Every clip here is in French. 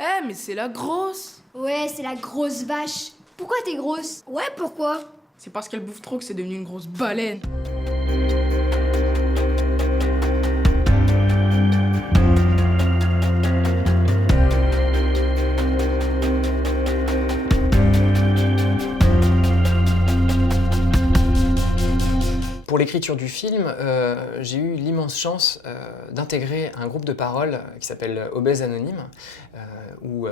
Eh, mais c'est la grosse! Ouais, c'est la grosse vache. Pourquoi t'es grosse? Ouais, pourquoi? C'est parce qu'elle bouffe trop que c'est devenu une grosse baleine. Pour l'écriture du film, j'ai eu l'immense chance d'intégrer un groupe de parole qui s'appelle Obèse Anonyme, où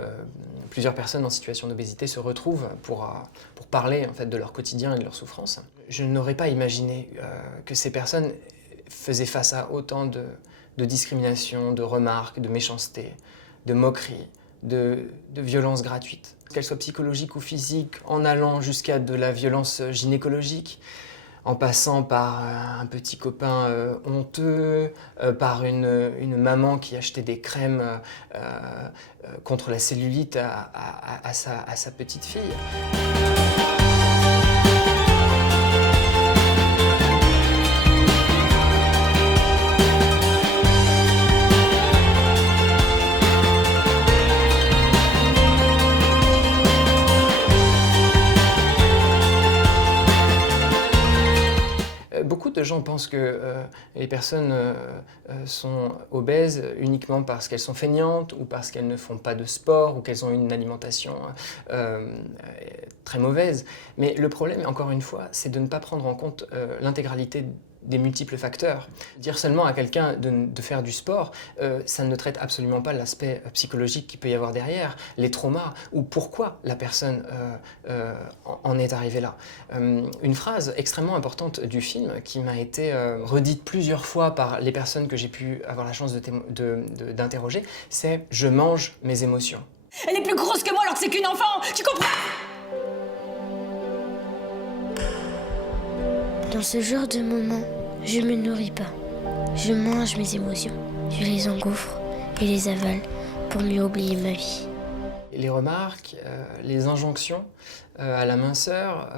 plusieurs personnes en situation d'obésité se retrouvent pour parler en fait, de leur quotidien et de leurs souffrances. Je n'aurais pas imaginé que ces personnes faisaient face à autant de discrimination, de remarques, de méchanceté, de moqueries, de violences gratuites. Qu'elles soient psychologiques ou physiques, en allant jusqu'à de la violence gynécologique, en passant par un petit copain honteux, par une maman qui achetait des crèmes contre la cellulite à sa petite fille. Beaucoup de gens pensent que les personnes sont obèses uniquement parce qu'elles sont feignantes ou parce qu'elles ne font pas de sport ou qu'elles ont une alimentation très mauvaise. Mais le problème, encore une fois, c'est de ne pas prendre en compte l'intégralité des multiples facteurs. Dire seulement à quelqu'un de faire du sport, ça ne traite absolument pas l'aspect psychologique qu'il peut y avoir derrière, les traumas, ou pourquoi la personne en est arrivée là. Une phrase extrêmement importante du film qui m'a été redite plusieurs fois par les personnes que j'ai pu avoir la chance d'interroger, c'est « je mange mes émotions ». Elle est plus grosse que moi alors que c'est qu'une enfant, tu comprends? Dans ce genre de moment, je me nourris pas. Je mange mes émotions. Je les engouffre et les avale pour mieux oublier ma vie. Les remarques, les injonctions à la minceur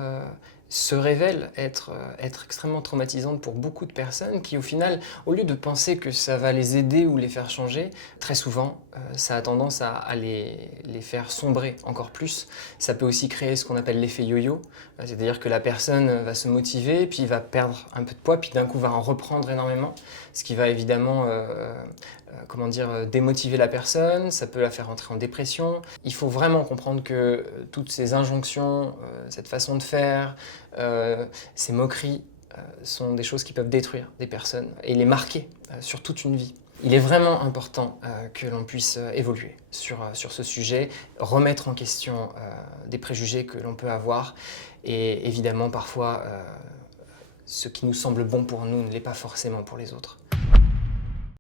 se révèlent être extrêmement traumatisantes pour beaucoup de personnes qui, au final, au lieu de penser que ça va les aider ou les faire changer, très souvent, ça a tendance à les faire sombrer encore plus. Ça peut aussi créer ce qu'on appelle l'effet yo-yo, c'est-à-dire que la personne va se motiver, puis va perdre un peu de poids, puis d'un coup va en reprendre énormément, ce qui va évidemment démotiver la personne, ça peut la faire entrer en dépression. Il faut vraiment comprendre que toutes ces injonctions, cette façon de faire, ces moqueries sont des choses qui peuvent détruire des personnes et les marquer sur toute une vie. Il est vraiment important que l'on puisse évoluer sur ce sujet, remettre en question des préjugés que l'on peut avoir et évidemment parfois ce qui nous semble bon pour nous ne l'est pas forcément pour les autres.